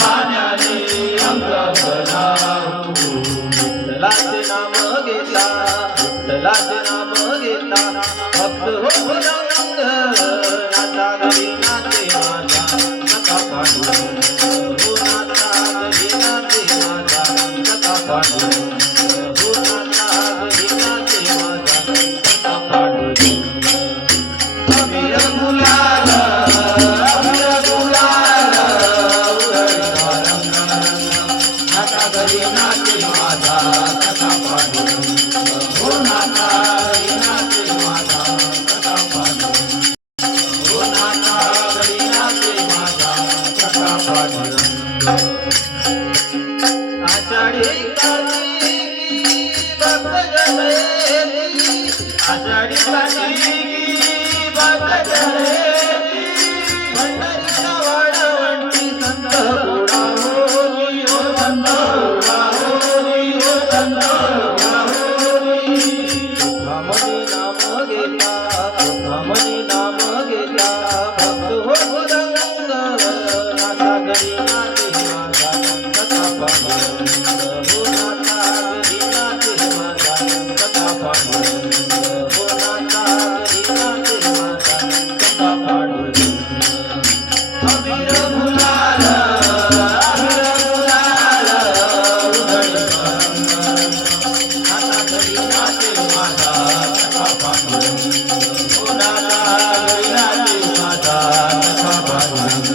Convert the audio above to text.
पाण्याने अंग भरावू. विठ्ठलाचे नाम घेता, विठ्ठलाचे नाम घेता भक्त हो रंग. नाता घरी नाते माझा कथा पांडुरंग. हो नाता घरी नाते माझा कथा पांडुरंग. हो नाता घरी नाते माझा कथा पांडुरंग. अबीर गुलाल, अबीर गुलाल उधळीचा रंग. नाता घरी नाते माझा कथा पांडुरंग. हो नाता घरी नाते माझा कथा पांडुरंग. हो नाता घरी नाते माझा कथा पांडुरंग. आषाढी कार्तिकी भक्त जन येती. आषाढी कार्तिकी भक्त जन येती. पंढरीच्या वाडवंटी संत गोडा होती. हो संत गोडा होती. हो संत गोडा होती. सुखामणी नाम घेता, सुखामणी नाम घेता भक्त हो रंग. नाता घरी नाते माझा कथा पांडुरंग. हो नाता घरी नाते माझा कथा पांडुरंग. हो नाता घरी नाते माझा कथा पांडुरंग. अबीर गुलाल, अबीर गुलाल उधळीचा रंग. नाता घरी नाते माझा कथा पांडुरंग. हो नाता घरी नाते माझा कथा पांडुरंग.